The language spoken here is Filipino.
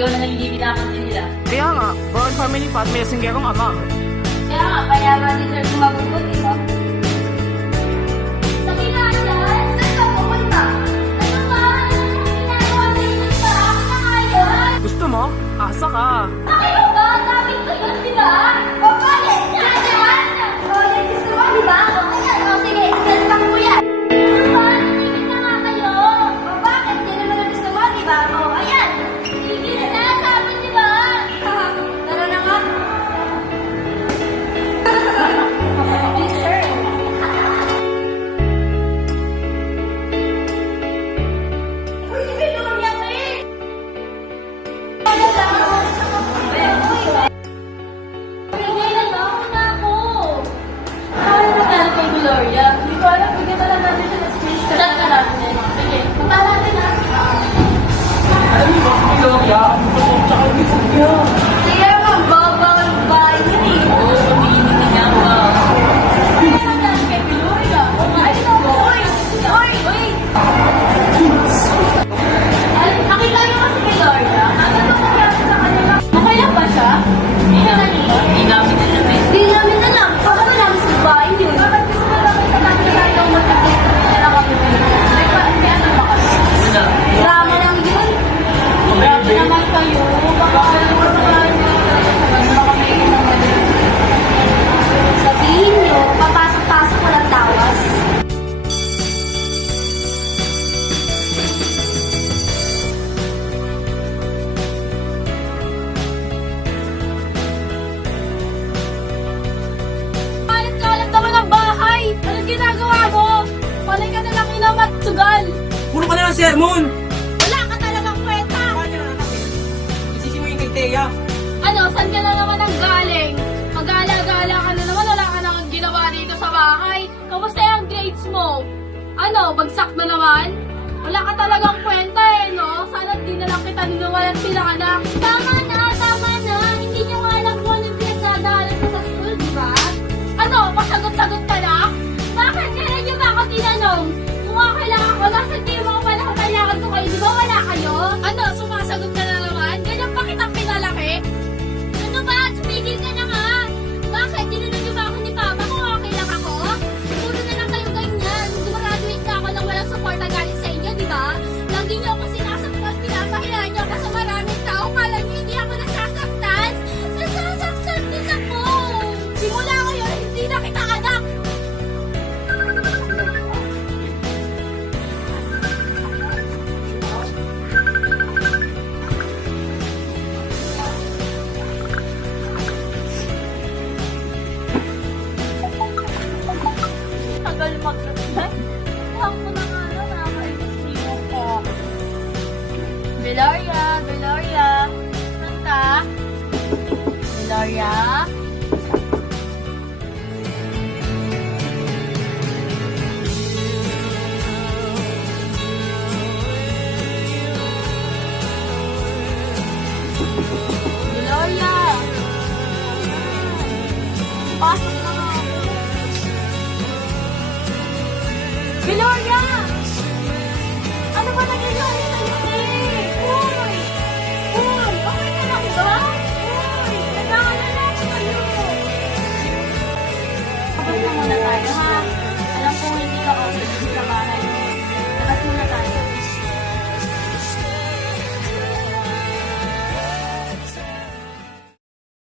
ikaw na nagiging pinapansin nila. Kaya nga, brown family pa at may singgerong ama. Kaya nga, kaya nga deserve ko magugot, di ba? Sa kailangan, saan ka pupunta? Ano ba? Ano ginagawa sa inyo sa akin? Gusto mo? Asa ka. Ano ba? Sabi ko yun, di ba? O, bakit? Yan! O, yan gusto mo, di ba? O, ayan. O, sige, isaltang ko yan. Ano ba? Tingin na nga kayo. O, bakit? Yan naman ang gusto mo, di ba? O, ayan. Tingin na, sabi, di ba? Tara na nga. Please, sir. Uy, hindi naman yan eh. Ano lang? Gloria. Hindi ko alam, bigyan na lang natin siya ng speech. Chat na natin. Sige, punta natin ha. Alam mo ba, Gloria? Tsaka hindi ko niya. Sige, magbabawal ba yun eh? Oo, hindi nga ba? Ano naman kay Gloria? Ay, no, uy! Uy! Uy! Nakita niyo kasi kay Gloria? Ano ba nangyari sa kanila? Okay lang ba siya? Hindi namin alam eh. Hindi namin alam. Baka na namin sa bahay yun. Bakit gusto na lang kita natin tayo matagay? Kaya kami may ano ba kasi? Drama lang yun. Grabe naman kayo. Baka may naman. Sabihin nyo, papasok-pasok ko lang tawas. Kalat-kalat naman ang bahay! Anong ginagawa mo? Palay ka na lang inaw at sugal! Puro ka na ng sermon! Wala ka talagang kwenta! Paano na anak eh? Isisi mo yung kay Thea. Ano, saan ka na naman ang galing? Mag-aala-gala ka na naman, wala ka nang ginawa dito sa bahay. Kamusta yung grades mo? Ano, bagsak na naman? Wala ka talagang kwenta eh, no? Sana di na lang kita ninuwal at pinaanak. Tama na! Hindi niyo nga alam kung anong pinagdadaanan ko sa school, di ba? Ano, pasagot-sagot ka na? Bakit? Kailan niyo ba ako tinanong? Kung nga kailangan ko, nasa team ako pala kung kailangan ko kayo, di ba wala kayo? Ano, sumasagot ka na naman? Ganyan pa kitang pinalaki? Ano ba? Tumigil ka na nga! Bakit? Tinanong niyo ba ako ni Papa kung okay lang ako? Puro na lang kayo ganyan. Gumraduate na ako nang walang support na galing sa inyo, di ba? Lagi niyo ako sinasaktan, pinapahiya niyo ako sa maraming tao. Kala niyo hindi ako nasasaktan? Nasasaktan din ako! Simula ngayon, hindi na kita anak! Tagal mag-reply. Huwag mo na